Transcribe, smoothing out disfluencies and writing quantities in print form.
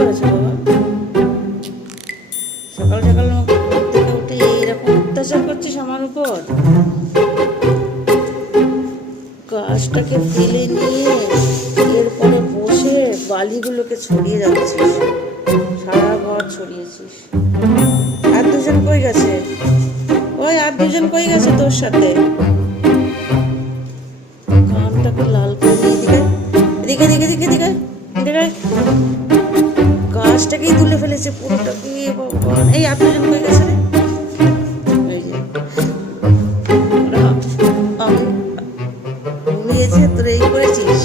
করেছো বাবা? সকাল সকাল ঘুম থেকে উঠে এইরকম অত্যাচার করছিস আমার উপর। গাছটাকে ফেলে নিয়ে এরপরে বসে বালিগুলোকে ছড়িয়ে যাচ্ছিস, সারা ঘর ছড়িয়েছিস। আর দুজন কই গেছে? ওই আর দুজন কই গেছে তোর সাথে? কানটাকে লাল করে দিয়ে এদিকে এদিকে এদিকে এদিকে এদিকে। গাছটাকেই তুলে ফেলেছে পুরোটাকে। ভগবান, এই আর দুজন কই গেছে রে? এই যে আমি ঘুমিয়েছে তোর এই করেছিস।